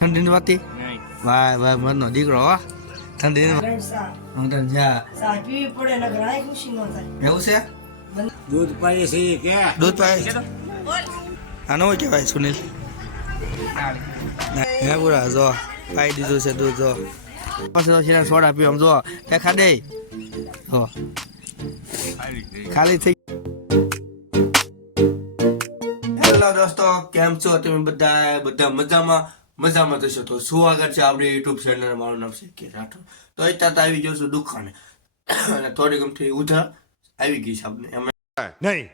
ઠંડીની વાતી નહીં વાહ વાહ મરનો દીકરો હો ઠંડીની ત્રણ સા હું તને જા સા પીવી પડે ને ઘણા ખુશી ન થાય એવું છે દૂધ પાય છે કે દૂધ પાય આનો હોય કહેવાય સુનિલ હે પૂરા જો પાઈ દીધું છે દૂધ જો પછી તો છે સોડા પીવા જો તે ખાડે જો ખાલી થઈ હેલો દોસ્તો કેમ છો તમે બધા બધા મજામાં મજામાં થશો તો સ્વાગત છે આપણી યુટ્યુબ ચેનલ મારું નામ છે કે રાઠોડ. તો અત્યારે તો આવી જશું દુકાને. અને થોડી ગમથી ઉધર આવી ગઈ છે આપણે એમ નહીં.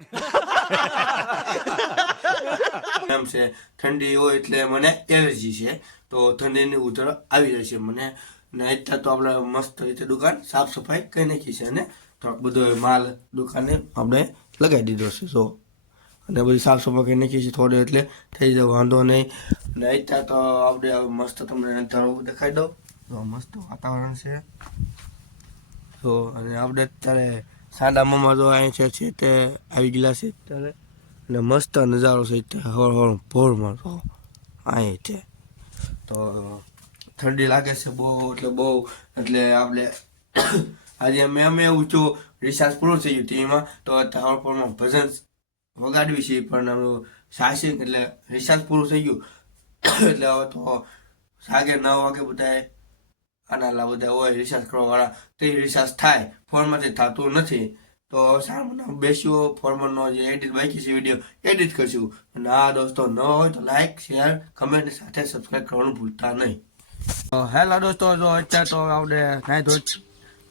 એમ છે ઠંડી હોય એટલે મને એલર્જી છે. તો ઠંડીની ઉધર આવી છે મને. ને અત્યારે તો આપણે મસ્ત રીતે દુકાન સાફ સફાઈ કરી નાખી છે અને થોડોક બધો માલ દુકાને આપણે લગાવી દીધો છે. તો અને બધી સાફ સફાઈ કરી નાખીએ છીએ થોડો એટલે થઈ જાય, વાંધો નહીં. અને અત્યારે તો આપણે મસ્ત તમને દેખાઈ દો તો મસ્ત વાતાવરણ છે. તો અને આપણે અત્યારે સાડા મામા જો અહીં છે તે આવી ગયેલા છે અત્યારે. અને મસ્ત નજારો છે હળ હવાર ભોરમાં તો અહીં છે તો ઠંડી લાગે છે બહુ, એટલે બહુ, એટલે આપણે આજે અમે અમે એવું જો રિસાર્જ પૂરું થઈ ગયું તો હવાર પરમાં ભજન વગાડવી છે પણ સાહસિક એટલે રિસાર્જ પૂરું થઈ ગયું. એટલે હવે તો સાગે નવ વાગે બધાએ આના બધા હોય રિસાર્જ કરવા વાળા તે રિસાર્જ થાય. ફોનમાંથી થતું નથી. તો સારું બેસ્યો ફોર્મનો જે એડિટ બાકી છે વીડિયો એડિટ કરશું. અને આ દોસ્તો, ન હોય તો લાઇક શેર કમેન્ટ સાથે સબસ્ક્રાઈબ કરવાનું ભૂલતા નહીં. હેલો દોસ્તો, જો અત્યારે તો આપણે નાઈ ધોઈ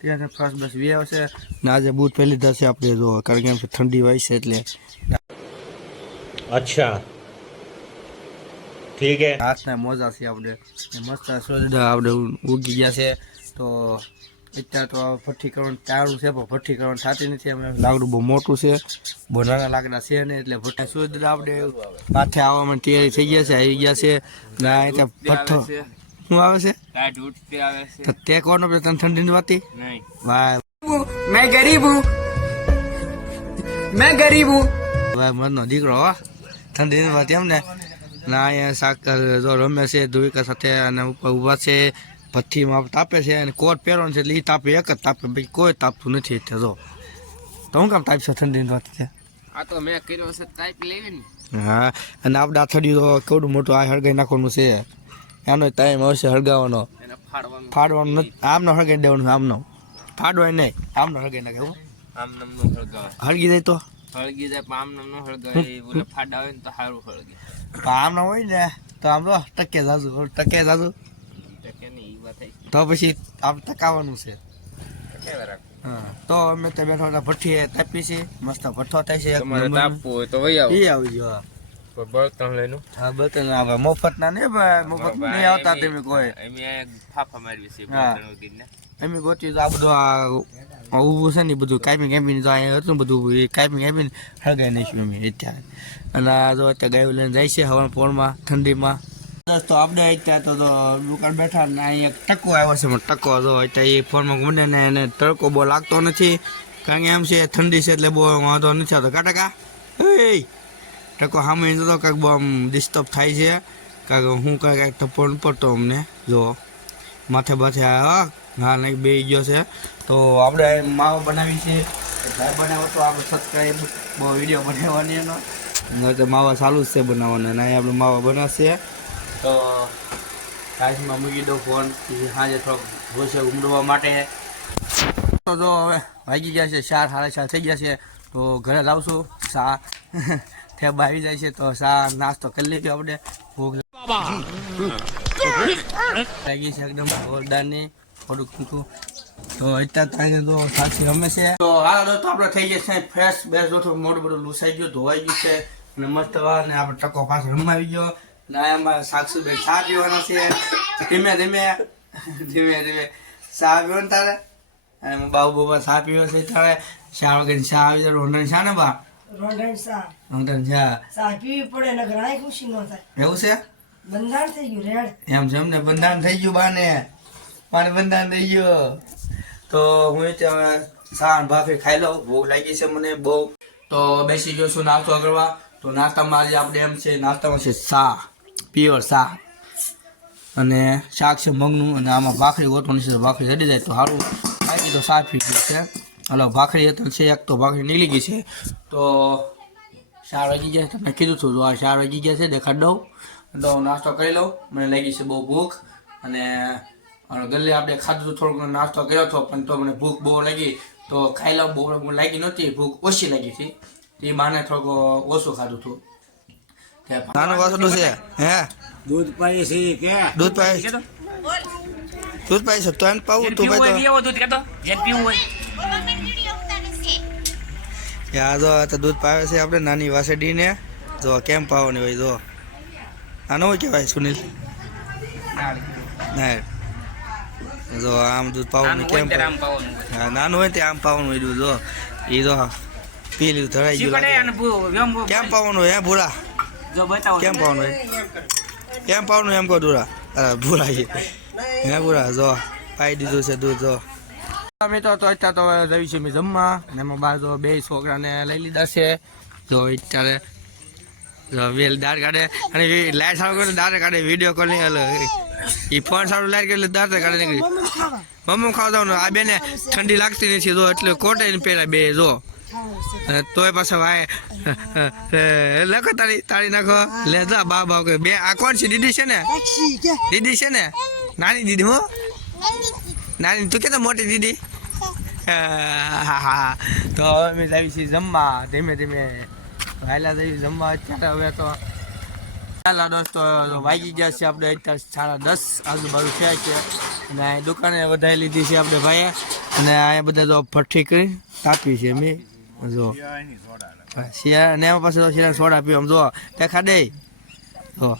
ત્યાં ફર્સ્ટ બસ વે આવશે ને આજે બૂટ પહેલી થશે આપણે જો કારણ કે ઠંડી હોય છે એટલે. અચ્છા. ઠીક હે હાથના મોજા છે આપણે. મસ્ત સોજડા આપણે ઉગી ગયા છે. તો અત્યારે તો ભઠ્ઠી કરવાનું ચારું છે પણ ભઠ્ઠી કરવાનું થતી નથી. અમે લાકડું બહુ મોટું છે. બહુ નાના લાકડા છે ને એટલે ભઠ્ઠા સૂર્ય આપણે માથે આવવામાં તૈયારી થઈ ગયા છે આવી ગયા છે. ના એટલે પથ્થો શું આવે છે? તે કોનો પેલો તને ઠંડી વાતી નહીં. વાહ. મેં ગરીબ હું. મેં ગરીબ હું. ભાઈ મનનો દીકરો હો. ઠંડી વાતી એમ ને. ના અહીંયા સાકર જો રમે છે ધુવિકા સાથે અને ઉપર ઊભા છે ભઠ્ઠી માપ તાપે છે અને કોટ પહેરવાનું છે એટલે એ તાપે એક જ તાપે બીજું કોઈ તાપતું નથી એટલે જો. તો હું કામ તાપ છે ઠંડીની વાત છે આ તો મેં કર્યો છે તાપ લેવી હા અને આપણે આથડિયું કેવડું મોટું આ હળગાઈ નાખવાનું છે. એનો ટાઈમ આવશે હળગાવવાનો. ફાડવાનો. આમનો હળગાઈ દેવાનું આમનો. ફાડવાય નહીં. આમનો હળગાઈ નાખે આમ હળગાવે હળગી જાય તો? હળગી જાય આમ નામનું હળગાવે ફાડા હોય ને તો સારું હળગે. આમનો હોય ને તો આમ તો ટકે જાજુ ટકે જાજુ. તો પછી આમ ટકાવાનું છે. હા. તો અમે તો બેઠા બેઠા ભઠ્ઠી તાપી છે મસ્ત ભઠ્ઠો થાય છે તમારે તાપવું હોય તો વહી આવો. આવી ગયો હા. કોઈ બળતણ લઈને. હા બતન આવે મફત ના નહીં ભાઈ મફત નહીં આવતા તમે કોઈ. એમ ફાફા મારવી છે. બળતણ વગીને અમે ગોતી તો આ બધું આ ઊભું છે ને બધું કાપી કાપીને તો અહીંયા હતું બધું એ કાપી કાપીને હળગાઈ નાખ્યું અમે અત્યારે. અને આ જો અત્યારે ગાયું લઈને જાય છે હવા પોળમાં ઠંડીમાં. દોસ્તો આપણે અત્યારે તો તો દુકાન બેઠા ને અહીંયા ટકો આવ્યો છે પણ ટકો જો અત્યારે એ ફોનમાં ગુંડે ને એને તડકો બહુ લાગતો નથી. કારણ કે એમ છે ઠંડી છે એટલે બહુ વાંધો નથી આવતો. કાટકા એ ટકો સામે તો કાંઈક બહુ આમ ડિસ્ટર્બ થાય છે. કાંઈક હું કાંઈક કાંઈક ટપ્પો પડતો અમને. જો, માથે માથે આ, હા નહીં બે ગયો છે. તો આપણે માવો બનાવી છે. ભાઈ બનાવો તો આપણે સબસ્ક્રાઈબ બહુ વીડિયો બનાવવાની એનો. નહીં તો માવા ચાલુ જ છે બનાવવાના. અને આપણે માવા બનાવશે. તો કાચમાં મૂકી દો ફોન સાંજે થોડોક ભૂસે ઉમડવા માટે. તો જો હવે વાગી ગયા છે. ચાર, સાડા ચાર થઈ ગયા છે. તો ઘરે લાવશું ચા ઠેબા આવી જાય છે, તો સા નાસ્તો કરી લેજો આપણે. ભોગ લાગી છે એકદમ જોરદારની થોડુંક ટૂંકું તો અત્યારે તારે તો સાચી રમે છે. તો આ દોસ્તો, આપણે થઈ જશે ફ્રેશ બેસ દોસ્તો મોટું બધું લૂસાઈ ગયું, ધોવાઈ ગયું છે. અને મસ્ત ને આપણે ટકો પાછો રમાવી ગયો. ને આ એમાં સાક્ષુ બે ચા પીવાનો છે. ધીમે ધીમે ધીમે ધીમે ચા પીવો ને તારે. અને બાબુ બાબા ચા પીવો છે તારે. ચા કરીને ચા આવી જાય રોંઢણ છે ને બા? રોંઢણ સા રોંઢણ જા. સા પીવી પડે ને ઘણા ખુશી નો થાય. એવું છે? બંધાણ થઈ ગયું રેડ. એમ છે એમને બંધાણ થઈ ગયું બાને. પાણી બંધાણ થઈ ગયું. તો હું ત્યાં સાણ ભાખરી ખાઈ લઉં. ભૂખ લાગી છે મને બહુ. તો બેસી ગયો છું નાસ્તો કરવા. તો નાસ્તામાં આજે આપણે એમ છે નાસ્તામાં છે સા પ્યોર સા અને શાક છે મગનું અને આમાં ભાખરી ગોતવાની છે ભાખરી ચડી જાય તો સારું બાકી તો સાફી ગયું છે. હલો ભાખરી હતો છે એક તો ભાખરી નીકળી ગઈ છે. તો ચાર વાગી ગયા તમને કીધું હતું તો આ ચાર વાગી ગયા છે દેખાડ દઉં. તો નાસ્તો કરી લઉં. મને લાગી છે બહુ ભૂખ. અને ગલ્લે આપણે ખાધું હતું થોડુંક નાસ્તો કર્યો હતો પણ તો મને ભૂખ બહુ લાગી. તો ખાઈ લઉં બહુ બહુ લાગી નહોતી ભૂખ ઓછી લાગી હતી. તે બાને થોડુંક ઓછું ખાધું હતું નાનું વાસણું છે હે? દૂધ પાય છે કે? દૂધ પાય દૂધ પાય છે તો એમ પાવું તું. દૂધ કહેતો જેને પીવું હોય. તો આ જો આ તો દૂધ પાવે છે આપણે નાની વાસેડીને. જો કેમ પાવાની હોય જો. આનો હોય કહેવાય સુનિલ? ના જો આમ દૂધ પાવાનું કેમ હા, નાનું હોય તે આમ પાવાનું હોય દૂધ જો. એ જો પી લીધું ધરાઈ ગયું કેમ પાવાનું હોય ભૂરા? જો બતાવો કેમ પાવાનું હોય? કેમ પાવાનું એમ કહો દૂરા? ભૂરા હે ભૂરા જો. પાઈ દીધું છે દૂધ જો. અમે તો તો અત્યારે તો રવિ છે જમવા. અને એમાં બાર તો બે છોકરાને લઈ લીધા છે. જો અત્યારે વેલ દાર કાઢે. અને લાઈટ સારું કરે દાર કાઢે વીડિયો કોલ એ ફોન સારું લાઈટ કરે દાર કાઢે નીકળી મમ્મી ખાવા દઉં આ બેને ઠંડી લાગતી નથી જો એટલે કોટે પહેલા બે જો. તોય પાછો ભાઈ લખો તારી તારી નાખો. લે જા બા બા કે બે. આ કોણ છે? દીદી છે ને? દીદી છે ને? નાની દીદી હો. નાની તું કે મોટી દીદી? તો અમે જઈએ છીએ જમવા. ધીમે ધીમે વહેલા જઈએ જમવા. અત્યારે હવે તો ચાલો દોસ્તો વાગી ગયા છે આપણે. અત્યારે સાડા દસ આજુબાજુ થયા છે. અને દુકાને વધારી લીધી છે આપણે ભાઈએ. અને અહીંયા બધા જો ફઠ્ઠી કરી તાપી છે મેં. જો. શિયાળા ને એમાં પાસે શિયાળા સોડા પીવા જો. દેખા દે જો.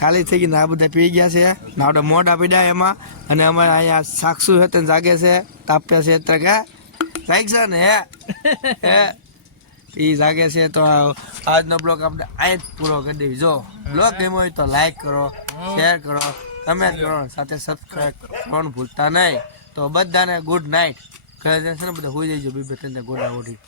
ખાલી થઈ ગઈ. ને આ બધા પી ગયા છે. ને આપણે મોઢા પીડ્યા એમાં. અને અમારે અહીંયા સાક્ષુ તે જાગે છે. તાપ્યા છે એટલે કે જાગ છે ને, હે? એ જાગે છે તો આજનો બ્લોગ આપણે અહીં જ પૂરો કરી દેવી. જો, બ્લોગ ગમ્યો હોય તો લાઈક કરો, શેર કરો, કમેન્ટ કરો સાથે સબસ્ક્રાઈબ કરવાનું ભૂલતા નહીં. તો બધાને ગુડ નાઇટ કહે છે ને બધા હોઈ જઈજો બી બે ત્રણ ગુડ ઉઠી